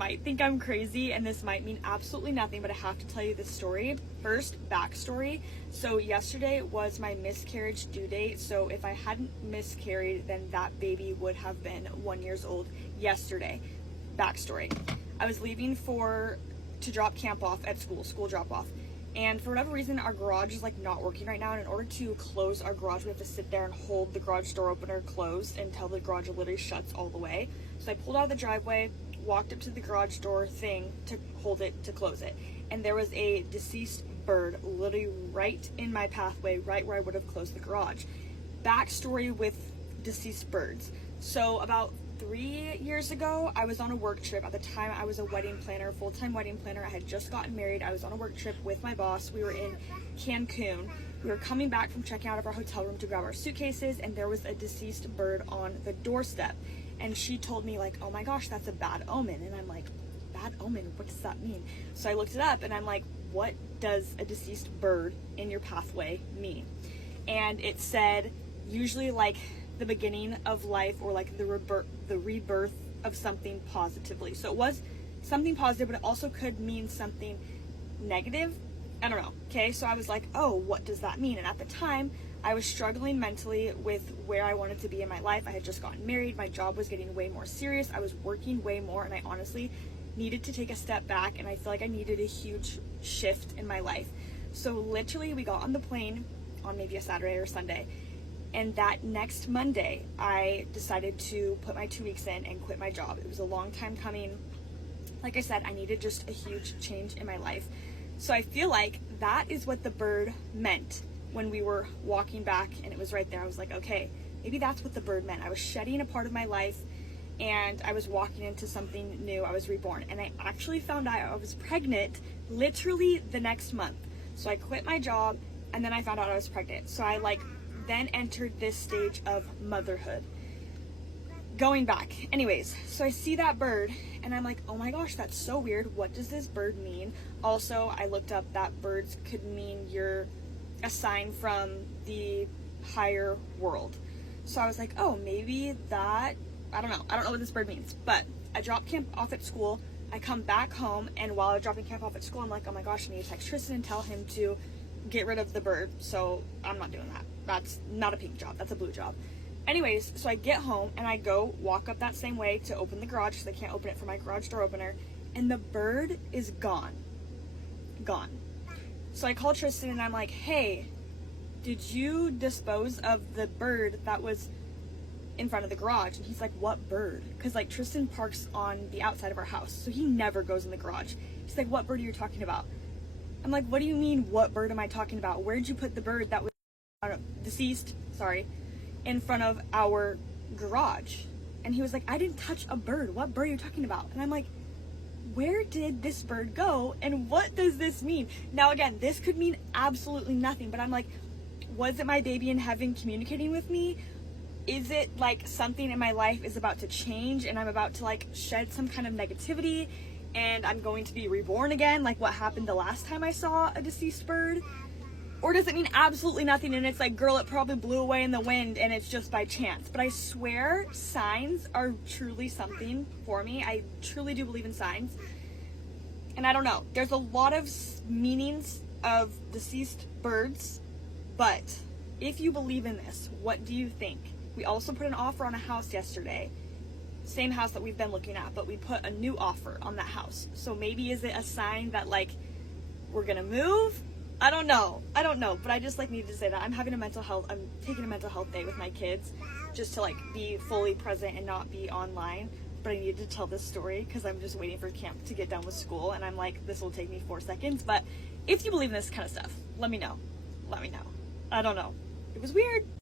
might think I'm crazy and this might mean absolutely nothing, but I have to tell you this story. First, backstory. So yesterday was my miscarriage due date. So if I hadn't miscarried, then that baby would have been 1 year old yesterday. Backstory. I was leaving to drop camp off at school drop off. And for whatever reason, our garage is like not working right now. And in order to close our garage, we have to sit there and hold the garage door opener closed until the garage literally shuts all the way. So I pulled out of the driveway, walked up to the garage door thing to hold it, to close it. And there was a deceased bird literally right in my pathway, right where I would have closed the garage. Backstory with deceased birds. So about 3 years ago, I was on a work trip. At the time, I was a wedding planner, full-time wedding planner. I had just gotten married. I was on a work trip with my boss. We were in Cancun. We were coming back from checking out of our hotel room to grab our suitcases, and there was a deceased bird on the doorstep. And she told me like, oh my gosh, that's a bad omen. And I'm like, bad omen? What does that mean? So I looked it up and I'm like, what does a deceased bird in your pathway mean? And it said usually like the beginning of life or like the rebirth of something positively. So it was something positive, but it also could mean something negative. I don't know. Okay, so I was like, oh, what does that mean? And at the time, I was struggling mentally with where I wanted to be in my life. I had just gotten married. My job was getting way more serious. I was working way more, and I honestly needed to take a step back, and I feel like I needed a huge shift in my life. So literally, we got on the plane on maybe a Saturday or Sunday, and that next Monday, I decided to put my 2 weeks in and quit my job. It was a long time coming. Like I said, I needed just a huge change in my life. So I feel like that is what the bird meant when we were walking back and it was right there. I was like, okay, maybe that's what the bird meant. I was shedding a part of my life and I was walking into something new. I was reborn. And I actually found out I was pregnant literally the next month. So I quit my job and then I found out I was pregnant. So I then entered this stage of motherhood. Going back. Anyways, so I see that bird and I'm like, oh my gosh, that's so weird. What does this bird mean? Also, I looked up that birds could mean you're a sign from the higher world. So I was like, oh, maybe that, I don't know what this bird means. But I dropped camp off at school. I come back home, and while I was dropping camp off at school, I'm like, oh my gosh, I need to text Triston and tell him to get rid of the bird. So I'm not doing that. That's not a pink job. That's a blue job. Anyways, so I get home and I go walk up that same way to open the garage because I can't open it from my garage door opener, and the bird is gone. So I call Triston and I'm like, hey, did you dispose of the bird that was in front of the garage? And he's like, what bird? Because like Triston parks on the outside of our house, so he never goes in the garage. He's like, what bird are you talking about? I'm like, what do you mean, what bird am I talking about? Where'd you put the bird that was deceased, in front of our garage? And he was like, I didn't touch a bird. What bird are you talking about? And I'm like, where did this bird go and what does this mean? Now again, this could mean absolutely nothing, but I'm like, was it my baby in heaven communicating with me? Is it like something in my life is about to change and I'm about to like shed some kind of negativity and I'm going to be reborn again, like what happened the last time I saw a deceased bird? Or does it mean absolutely nothing and it's like, girl, it probably blew away in the wind and it's just by chance? But I swear signs are truly something for me. I truly do believe in signs. And I don't know. There's a lot of meanings of deceased birds. But if you believe in this, what do you think? We also put an offer on a house yesterday. Same house that we've been looking at, but we put a new offer on that house. So maybe is it a sign that like we're gonna move? I don't know, but I just like needed to say that. I'm taking a mental health day with my kids just to like be fully present and not be online. But I needed to tell this story because I'm just waiting for camp to get done with school and I'm like, this will take me 4 seconds. But if you believe in this kind of stuff, let me know. I don't know. It was weird.